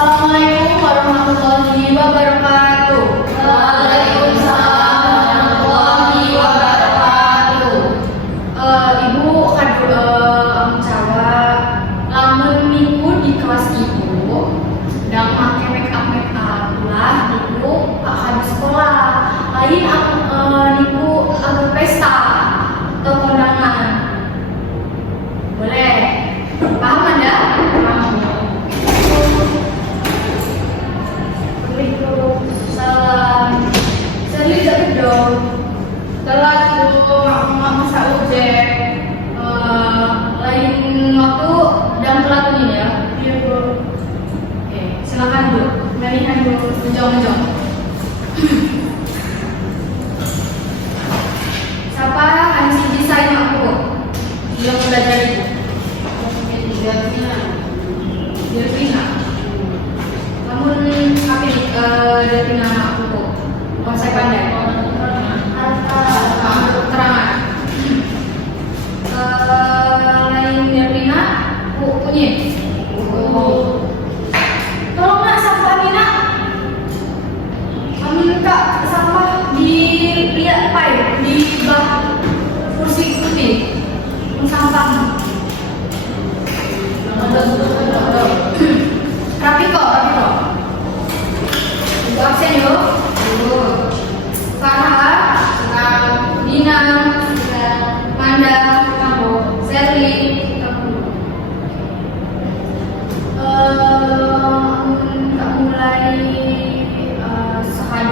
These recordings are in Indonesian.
Assalamualaikum warahmatullahi wabarakatuh. Waalaikumsalam warahmatullahi wabarakatuh. Ibu Jawa lamun minggu di kelas ibu dan make make up lah ibu di sekolah lain ibu pesta atau kondangan boleh paham anda? Salam seli dong telat tuh nggak masa ujek lain waktu dan telat ini ya. Iya bu. Oke silakan bu nyanyikan bu menjong. Siapa Ansi desain aku yang belajar itu? Delvina. Namun kami Delvina aku bu. Bukan saya pandai. Keterangan. Lain Delvina punya. Tolong nak sampah Mina. Kak sampah dilihat pai di bawah kursi putih. Sampah. Rapi kok. Ibu absen yuk. Farah, Dina, Manda, Sally.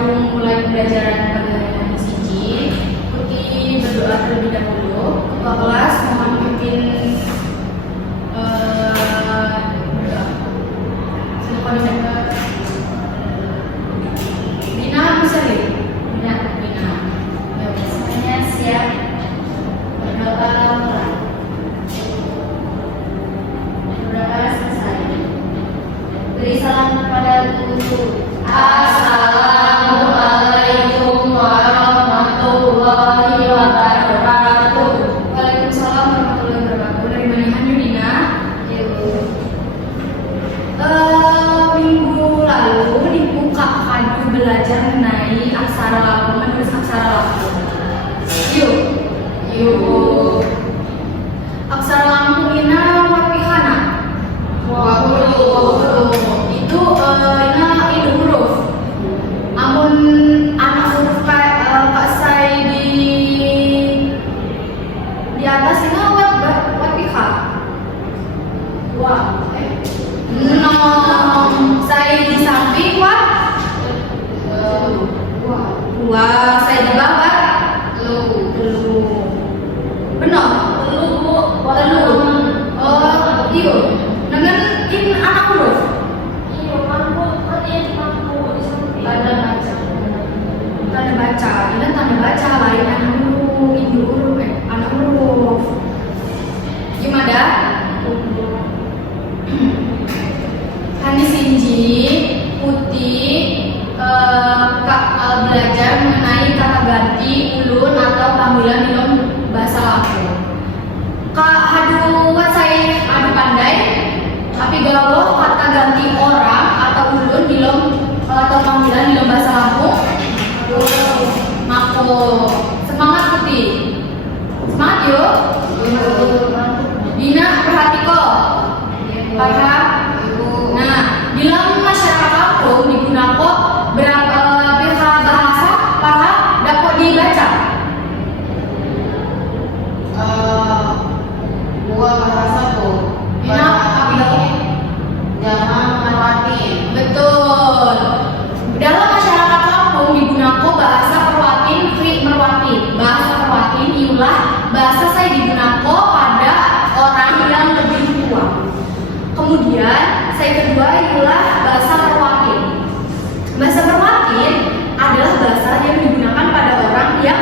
Mulai pembelajaran pelajaran siji, Putih berdoa terlebih dahulu. Ketua kelas mohon pimpin berdoa. Silakan dijaga. Dina bisa nih? Dina. Ya, semuanya siap. Berdoa mulai. Berdoa selesai. Beri salam kepada guru. Assalamualaikum warahmatullahi wabarakatuh. Waalaikumsalam warahmatullahi wabarakatuh. Dari mana Hanyu Dina? Minggu lalu dibuka pandu belajar mengenai aksara laku, menulis aksara laku. Yuk. Aksara laku ina wapihana. Itu ini huruf. Amun anak huruf Kak Sai di atas ini wat pika. Wah. Saya di samping wah saya di bawah lu. Benar. Telu. Oh, iyo. Dengan in anak huruf. Tanda baca lain anak huruf, anak huruf. Gimana? Hani Sinji, Putih, belajar mengenai kata ganti, ulun atau panggilan di dalam bahasa Lampung. Adu pandai, tapi galau kata ganti orang atau ulun di dalam atau panggilan di dalam bahasa Lampung. Mako semangat Putih, semangat yuk. Dina perhati kok, paham? Nah, di dalam masyarakat Lampung digunakan berapa bahasa paham dapat dibaca? Dua bahasa tuh. Dina Jangan melewati. Betul. Dalam masyarakat Lampung digunakan bahasa Perwatin, bahasa Perwatin ialah bahasa saya digunakan pada orang yang lebih tua. Kemudian saya kedua ialah bahasa Perwatin. Bahasa Perwatin adalah bahasa yang digunakan pada orang yang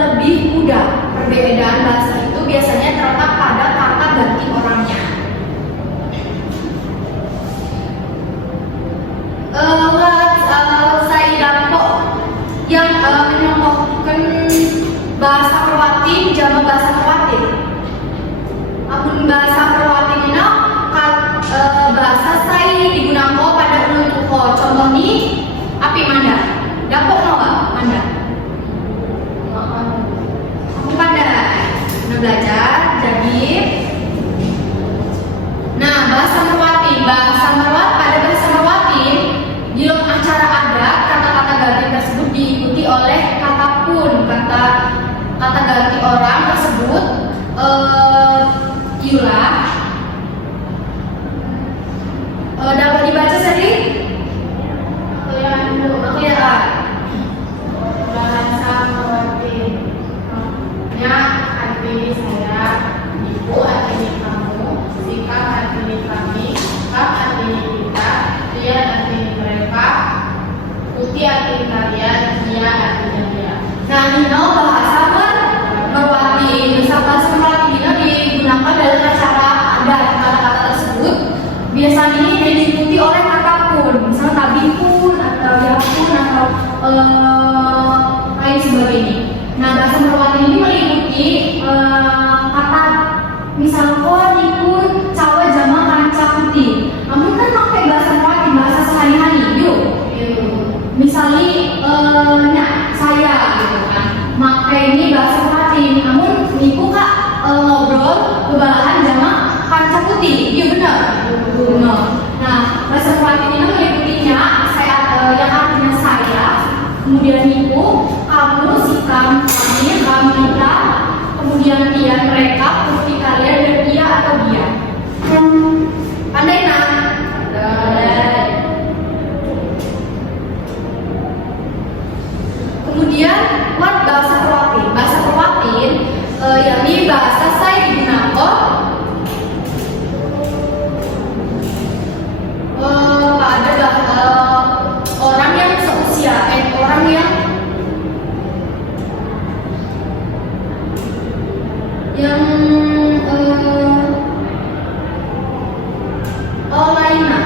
lebih muda. Perbedaan bahasa itu biasanya terletak pada kata ganti orangnya. Saya dapat yang menyebutkan bahasa Perwatin jama bahasa Perwatin. Amun bahasa Perwatin ini bahasa saya digunakan belajar. Jadi, nah bahasa merwati, pada bahasa merwati di dalam acara adat kata-kata ganti tersebut diikuti oleh kata pun, kata ganti orang tersebut iulah. Dapat dibaca sendiri? Kelihatan. Bahasa merwati. Ya, arti saya, ibu artinya kamu, sikap artinya kami, kap artinya kita, dia artinya mereka, putih artinya kalian, dia artinya dia. Nah, Nino bahasa merwati. Bahasa merwati Nino digunakan dalam acara adat. Kata-kata tersebut biasanya ini diikuti oleh kata pun, misalnya tabi pun atau ya pun atau lain sebagainya. Nah, bahasa merwati ini meliputi kata misal koni pun cawe jama kanca putih. Namun kan pakai bahasa merwati, bahasa sehari-hari. Yuk. Misalnya saya gitu kan, pakai ini bahasa merwati. Namun niku kak ngobrol kebalahan jama kanca putih. Iya benar. Benar. Nah, bahasa merwati ini meliputinya saya yang artinya saya, kemudian niku, kamu, sikam, kami, kita, kemudian dia, mereka, putih kalian, dan dia atau dia. Pandai nak? Pandai. Kemudian bahasa perwatin. Bahasa perwatin yakni bahasa saya digunakan pada orang yang seusia, orang yang lainnya.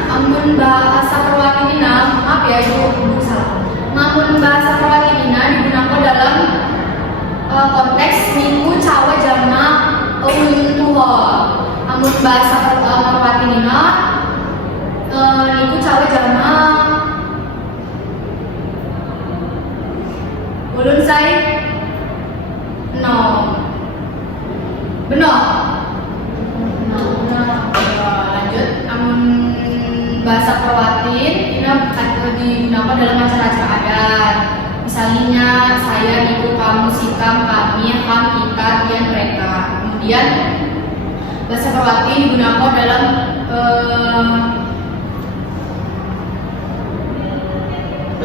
Amun bahasa perwatin maaf ya itu salah. Namun bahasa perwatin digunakan dalam konteks minggu cawe jama ulun tua. Amun bahasa perwatin minggu cawe jama ulun saya no benar. Lanjut. Bahasa perwatin ini digunakan dalam acara-acara adat. Misalnya saya, ibu, kamu, sikam, kami, kam, kita, dia, mereka. Kemudian bahasa perwatin digunakan dalam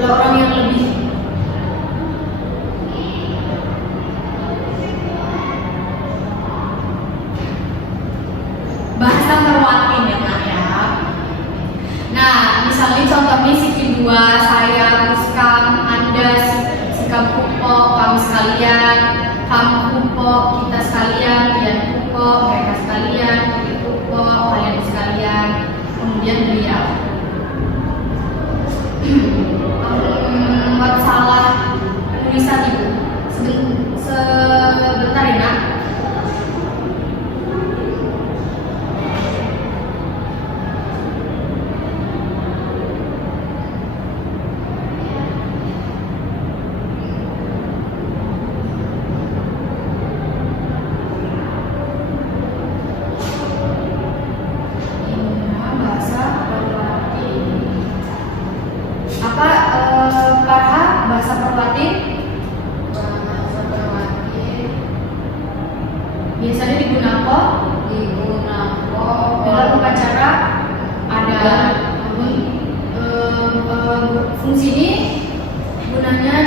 orang yang lebih bahasa perwatin ya Kak ya. Nah, misalnya contohnya sikit dua, saya, muskam, anda, sikam kupo, kami sekalian, kamu kupo, kita sekalian, kalian kupo, mereka sekalian, kita kupo, kalian sekalian, kemudian beliau. Buat salah tulisan ibu sebentar ya Nak. Bahasa perwatin biasanya digunakan dalam upacara adat. Fungsi ini gunanya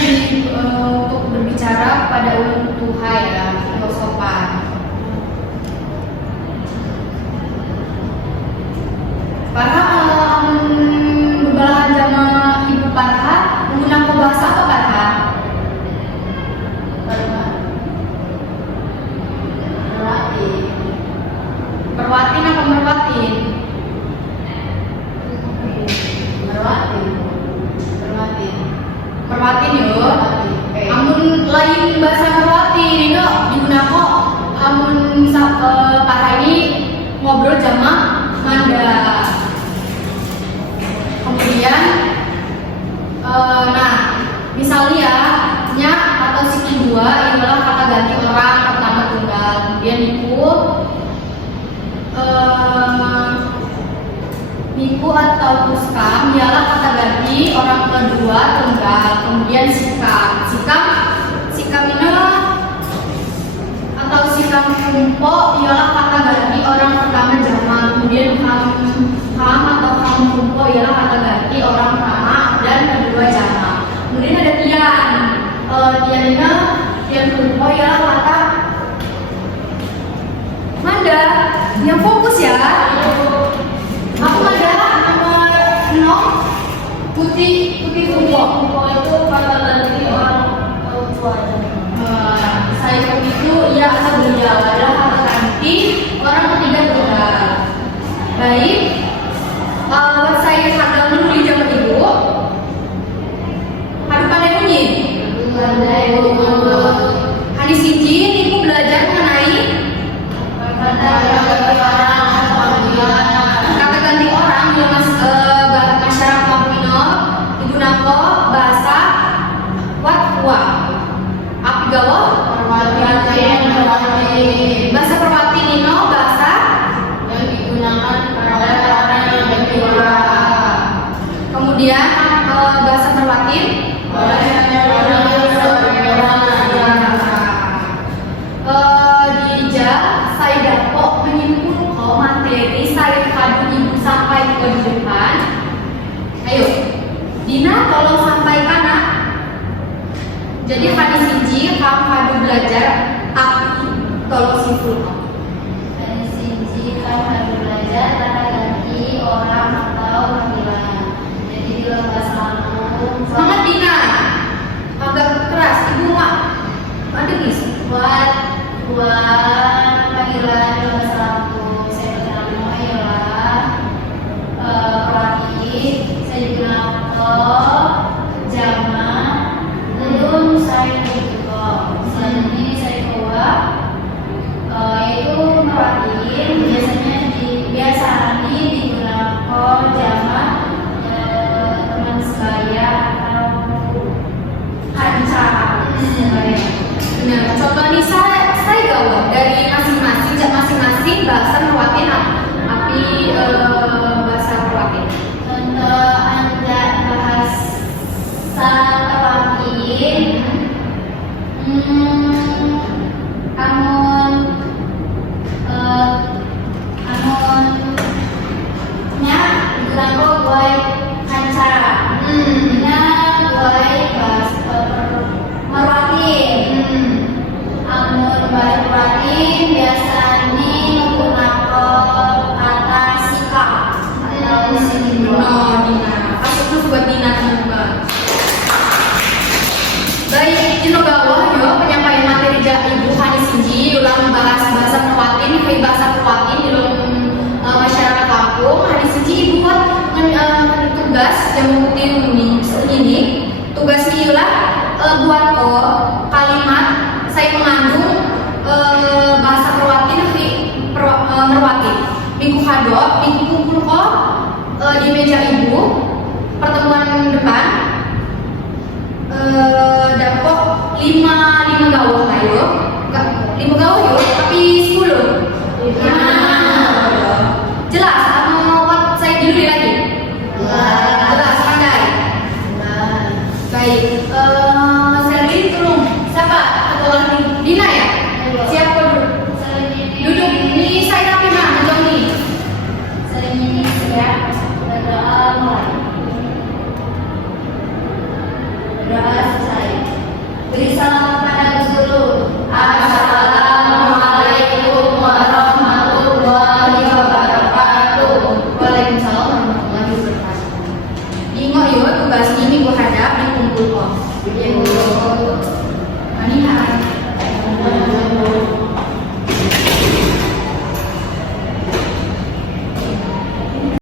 untuk berbicara pada ulun tuhai ya, untuk sopan. Para berbalahan sama ibu Parha menggunakan bahasa apa Parha? Perwatin apa merwatin? Merwatin yo. Amun lain bahasa merwatin itu digunakan amun Parha ini ngobrol sama Manda. Kemudian nah misalnya nya atau siki dua adalah kata ganti orang pertama tunggal, kemudian Ibu atau puskam ialah kata ganti orang kedua tunggal. Kemudian sikam. Sikam ini atau sikam kumpo ialah kata ganti orang pertama jamak. Kemudian kam atau kam kumpo ialah kata ganti orang pertama dan kedua jamak. Kemudian ada tian. Tian kumpo ialah kata Manda. Yang fokus ya. Aku Manda nomor 0. Putih kumpo. Kumpo itu kata ganti orang tua. Saya itu ia atau beliau adalah kata ganti orang ketiga tunggal. Baik, saya sadar dulu di zaman ibu. Pandai bunyi. Hadis izin ibu belajar mengenai kata ganti orang dalam masyarakat minor digunakan bahasa watwa. Api gawa bahasa perwati nino bahasa yang digunakan pada orang yang kedua. Kemudian bahasa perwatin Dija saya dapat menyimpulkan materi saya kadu ibu sampai ke depan. Ayo Dina tolong sampaikan nak. Jadi hadis siji kamu kadu belajar tapi tolong simpulkan. Dari sini kamu harus belajar kata ganti orang atau panggilan. Jadi dalam bahasa Lampung Semangat Dina. Agak keras ibu mak. Ada guys. buat panggilan dalam bahasa Lampung. Saya pertama ialah perwati. Saya digunakan jamak. Belum saya juga. Selanjutnya saya kedua yaitu merwatin biasanya digunakan jamak teman sebaya atau kanca. Nah, contoh nih saya gawat dari masing-masing bahasa perwatin tapi bahasa perwatin. Contoh Anda bahasa perwatin. Nya digunakan buat kanca. Nya buat bahasa merwatin. Amun bahasa perwatin biasanya menggunakan kata sikap atau sindrom. Dina. Masuk buat Dina teman-teman. Baik, di bawah yo penyampaian materi ibu hadis siji ulang bahas bahasa perwatin, bahasa perwatin di dalam masyarakat kampung. Hadis siji ibu buat tugas yang mengikuti ini. Tugas ini ialah buat kalimat saya mengandung bahasa perwatin merwatin. Minggu hadap, minggu kumpul di meja ibu. Pertemuan depan dapat 5